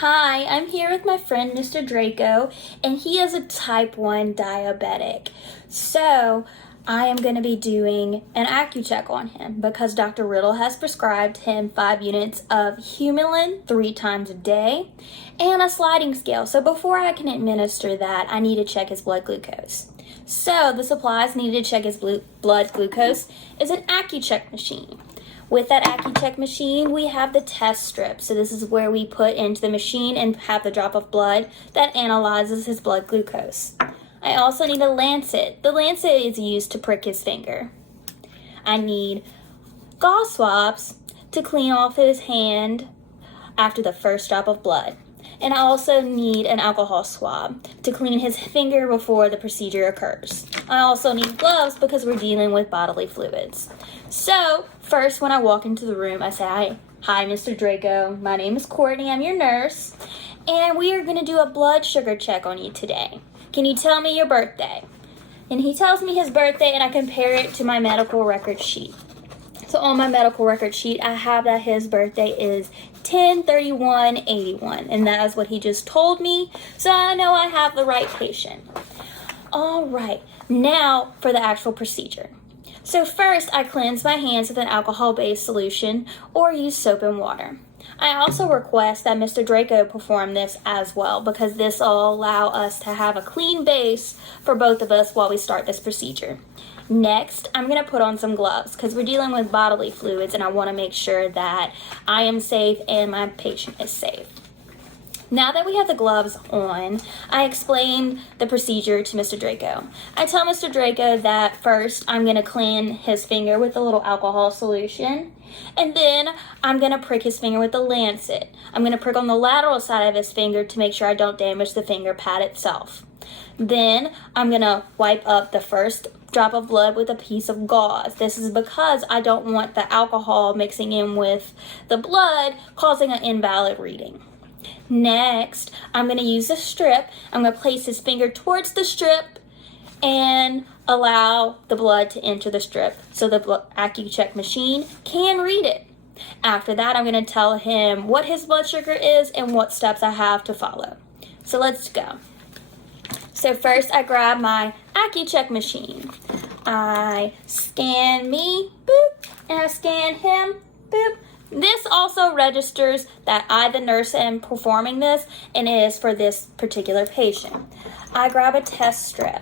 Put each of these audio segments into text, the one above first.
Hi, I'm here with my friend Mr. Draco, and he is a type 1 diabetic. So, I am going to be doing an AccuCheck on him because Dr. Riddle has prescribed him 5 units of Humulin 3 times a day and a sliding scale. So, before I can administer that, I need to check his blood glucose. So, the supplies needed to check his blood glucose is an AccuCheck machine. With that AccuCheck machine, we have the test strip. So this is where we put into the machine and have the drop of blood that analyzes his blood glucose. I also need a lancet. The lancet is used to prick his finger. I need gauze swabs to clean off his hand after the first drop of blood. And I also need an alcohol swab to clean his finger before the procedure occurs. I also need gloves because we're dealing with bodily fluids. So, first when I walk into the room, I say, Hi, Mr. Draco. My name is Courtney. I'm your nurse. And we are going to do a blood sugar check on you today. Can you tell me your birthday? And he tells me his birthday, and I compare it to my medical record sheet. So on my medical record sheet, I have that his birthday is 10/31/81, and that is what he just told me, so I know I have the right patient. All right, now for the actual procedure. So first, I cleanse my hands with an alcohol-based solution or use soap and water. I also request that Mr. Draco perform this as well because this will allow us to have a clean base for both of us while we start this procedure. Next, I'm going to put on some gloves because we're dealing with bodily fluids and I want to make sure that I am safe and my patient is safe. Now that we have the gloves on, I explain the procedure to Mr. Draco. I tell Mr. Draco that first I'm going to clean his finger with a little alcohol solution, and then I'm going to prick his finger with a lancet. I'm going to prick on the lateral side of his finger to make sure I don't damage the finger pad itself. Then I'm going to wipe up the first drop of blood with a piece of gauze. This is because I don't want the alcohol mixing in with the blood causing an invalid reading. Next, I'm going to use a strip. I'm going to place his finger towards the strip and allow the blood to enter the strip so the AccuCheck machine can read it. After that, I'm going to tell him what his blood sugar is and what steps I have to follow. So let's go. So first, I grab my AccuCheck machine. I scan me, boop, and I scan him, boop. This also registers that I, the nurse, am performing this, and it is for this particular patient. I grab a test strip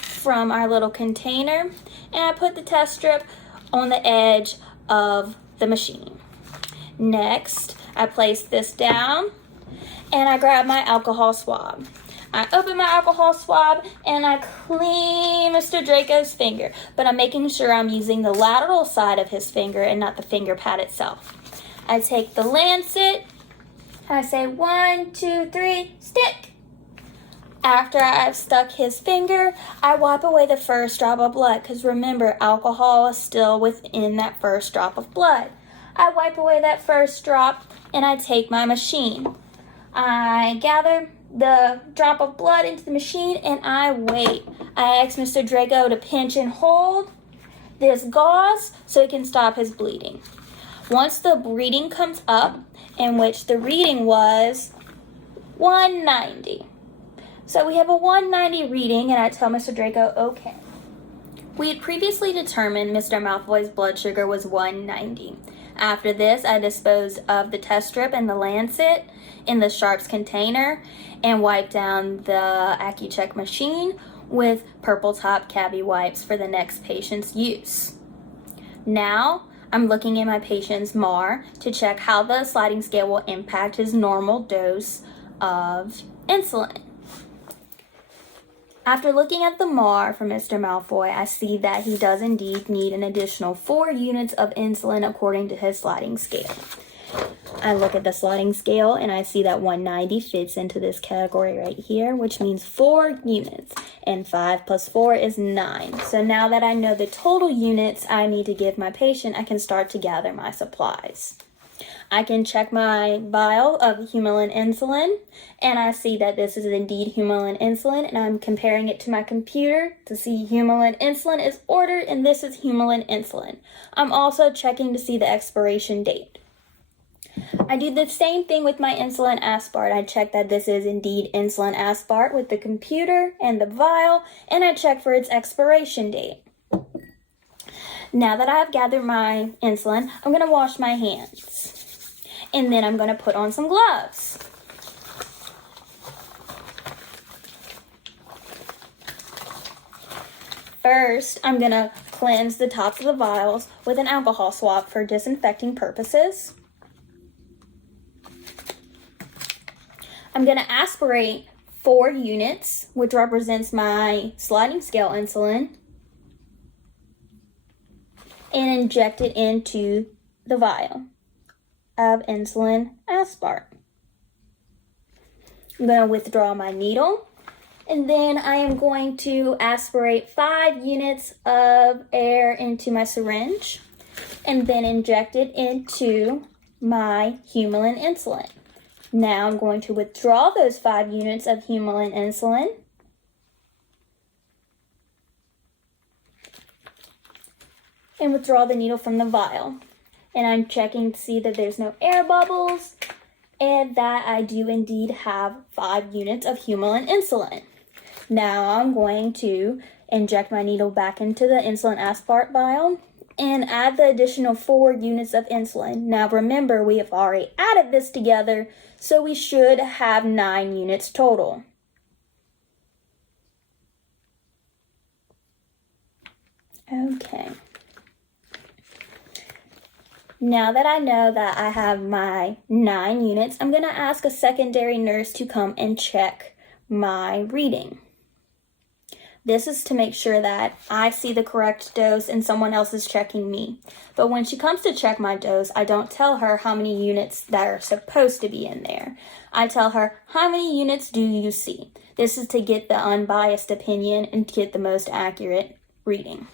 from our little container, and I put the test strip on the edge of the machine. Next, I place this down, and I grab my alcohol swab. I open my alcohol swab and I clean Mr. Draco's finger, but I'm making sure I'm using the lateral side of his finger and not the finger pad itself. I take the lancet, I say 1, 2, 3, stick. After I've stuck his finger, I wipe away the first drop of blood because remember, alcohol is still within that first drop of blood. I wipe away that first drop and I take my machine. I gather the drop of blood into the machine and I wait. I ask Mr. Draco to pinch and hold this gauze so he can stop his bleeding. Once the reading comes up, in which the reading was 190. So we have a 190 reading and I tell Mr. Draco, okay. We had previously determined Mr. Malfoy's blood sugar was 190. After this, I disposed of the test strip and the lancet in the sharps container and wipe down the AccuCheck machine with purple top cavi wipes for the next patient's use. Now, I'm looking at my patient's MAR to check how the sliding scale will impact his normal dose of insulin. After looking at the MAR for Mr. Malfoy, I see that he does indeed need an additional 4 units of insulin according to his sliding scale. I look at the sliding scale and I see that 190 fits into this category right here, which means 4 units, and 5 plus 4 is 9. So now that I know the total units I need to give my patient, I can start to gather my supplies. I can check my vial of Humulin insulin, and I see that this is indeed Humulin insulin, and I'm comparing it to my computer to see Humulin insulin is ordered, and this is Humulin insulin. I'm also checking to see the expiration date. I do the same thing with my insulin aspart. I check that this is indeed insulin aspart with the computer and the vial, and I check for its expiration date. Now that I've gathered my insulin, I'm going to wash my hands. And then I'm going to put on some gloves. First, I'm going to cleanse the tops of the vials with an alcohol swab for disinfecting purposes. I'm going to aspirate 4 units, which represents my sliding scale insulin, and inject it into the vial of insulin aspart. I'm going to withdraw my needle, and then I am going to aspirate 5 units of air into my syringe, and then inject it into my Humulin insulin. Now I'm going to withdraw those 5 units of Humulin insulin. And withdraw the needle from the vial. And I'm checking to see that there's no air bubbles and that I do indeed have 5 units of Humulin insulin. Now I'm going to inject my needle back into the insulin aspart vial and add the additional 4 units of insulin. Now remember, we have already added this together, so we should have 9 units total. Okay. Now that I know that I have my 9 units, I'm going to ask a secondary nurse to come and check my reading. This is to make sure that I see the correct dose and someone else is checking me. But when she comes to check my dose, I don't tell her how many units that are supposed to be in there. I tell her, how many units do you see? This is to get the unbiased opinion and get the most accurate reading.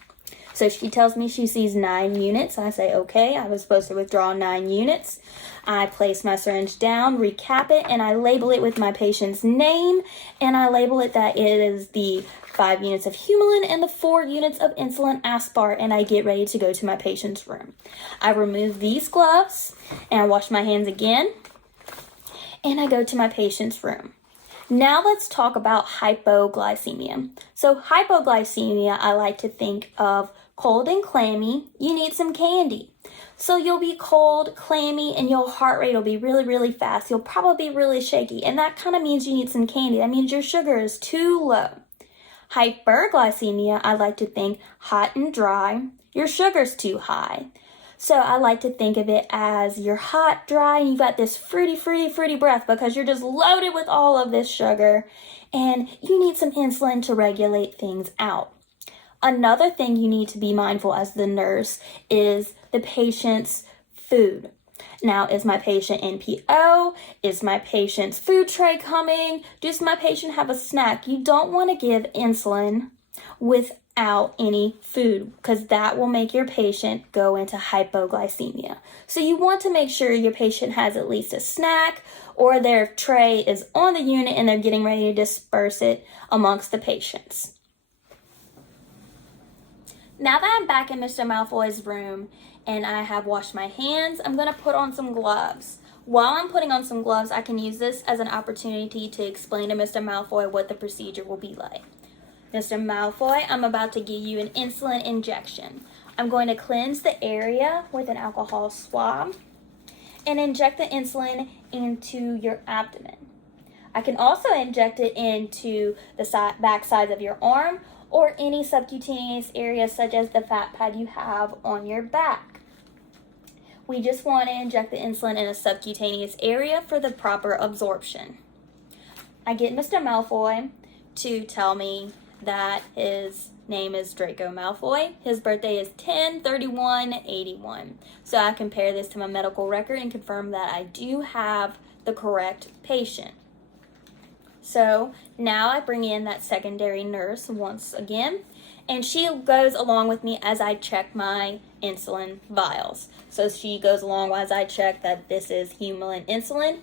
So she tells me she sees 9 units. I say, okay, I was supposed to withdraw 9 units. I place my syringe down, recap it, and I label it with my patient's name. And I label it that it is the 5 units of Humulin and the 4 units of insulin aspart. And I get ready to go to my patient's room. I remove these gloves and I wash my hands again. And I go to my patient's room. Now let's talk about hypoglycemia. So hypoglycemia, I like to think of cold and clammy. You need some candy. So you'll be cold, clammy, and your heart rate will be really, really fast. You'll probably be really shaky, and that kind of means you need some candy. That means your sugar is too low. Hyperglycemia, I like to think hot and dry. Your sugar's too high. So I like to think of it as you're hot, dry, and you got this fruity breath because you're just loaded with all of this sugar, and you need some insulin to regulate things out. Another thing you need to be mindful as the nurse is the patient's food. Now, is my patient NPO? Is my patient's food tray coming? Does my patient have a snack? You don't want to give insulin without any food because that will make your patient go into hypoglycemia. So you want to make sure your patient has at least a snack or their tray is on the unit and they're getting ready to disperse it amongst the patients. Now that I'm back in Mr. Malfoy's room and I have washed my hands, I'm going to put on some gloves. While I'm putting on some gloves, I can use this as an opportunity to explain to Mr. Malfoy what the procedure will be like. Mr. Malfoy, I'm about to give you an insulin injection. I'm going to cleanse the area with an alcohol swab and inject the insulin into your abdomen. I can also inject it into the back sides of your arm or any subcutaneous area such as the fat pad you have on your back. We just want to inject the insulin in a subcutaneous area for the proper absorption. I get Mr. Malfoy to tell me that his name is Draco Malfoy. His birthday is 10/31/81. So I compare this to my medical record and confirm that I do have the correct patient. So now I bring in that secondary nurse once again, and she goes along with me as I check my insulin vials. So she goes along as I check that this is Humulin insulin,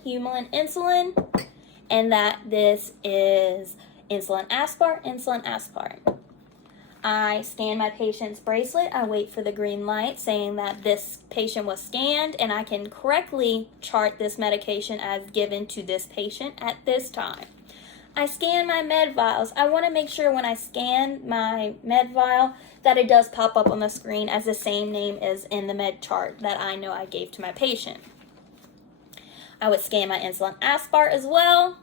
and that this is insulin aspart. I scan my patient's bracelet. I wait for the green light saying that this patient was scanned, and I can correctly chart this medication as given to this patient at this time. I scan my med vials. I want to make sure when I scan my med vial that it does pop up on the screen as the same name as in the med chart that I know I gave to my patient. I would scan my insulin aspart as well,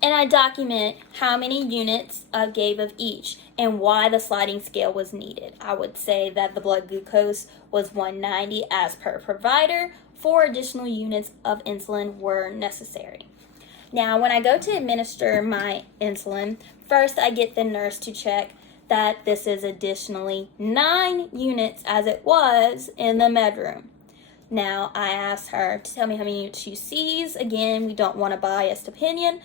and I document how many units I gave of each and why the sliding scale was needed. I would say that the blood glucose was 190 as per provider. 4 additional units of insulin were necessary. Now, when I go to administer my insulin, first I get the nurse to check that this is additionally 9 units as it was in the med room. Now, I ask her to tell me how many units she sees. Again, we don't want a biased opinion.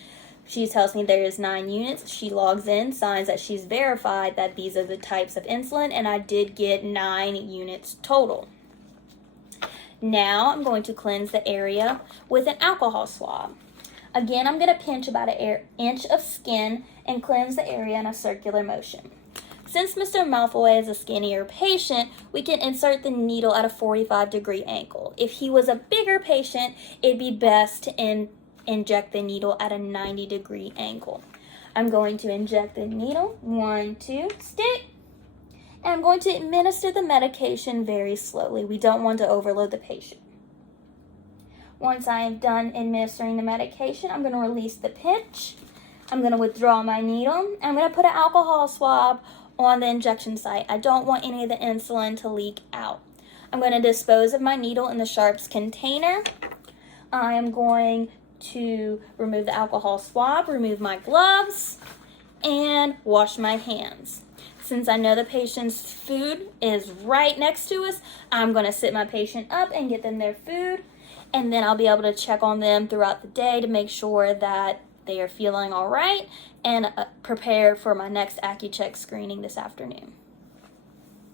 She tells me there is 9 units. She logs in, signs that she's verified that these are the types of insulin, and I did get 9 units total. Now, I'm going to cleanse the area with an alcohol swab. Again, I'm going to pinch about an inch of skin and cleanse the area in a circular motion. Since Mr. Malfoy is a skinnier patient, we can insert the needle at a 45-degree angle. If he was a bigger patient, it'd be best to inject the needle at a 90-degree angle. I'm going to inject the needle, 1, 2, stick, and I'm going to administer the medication very slowly. We don't want to overload the patient. Once I am done administering the medication, I'm going to release the pinch. I'm going to withdraw my needle. I'm going to put an alcohol swab on the injection site. I don't want any of the insulin to leak out. I'm going to dispose of my needle in the sharps container. I am going to remove the alcohol swab, remove my gloves, and wash my hands. Since I know the patient's food is right next to us, I'm going to sit my patient up and get them their food. And then I'll be able to check on them throughout the day to make sure that they are feeling all right and prepare for my next AccuCheck screening this afternoon.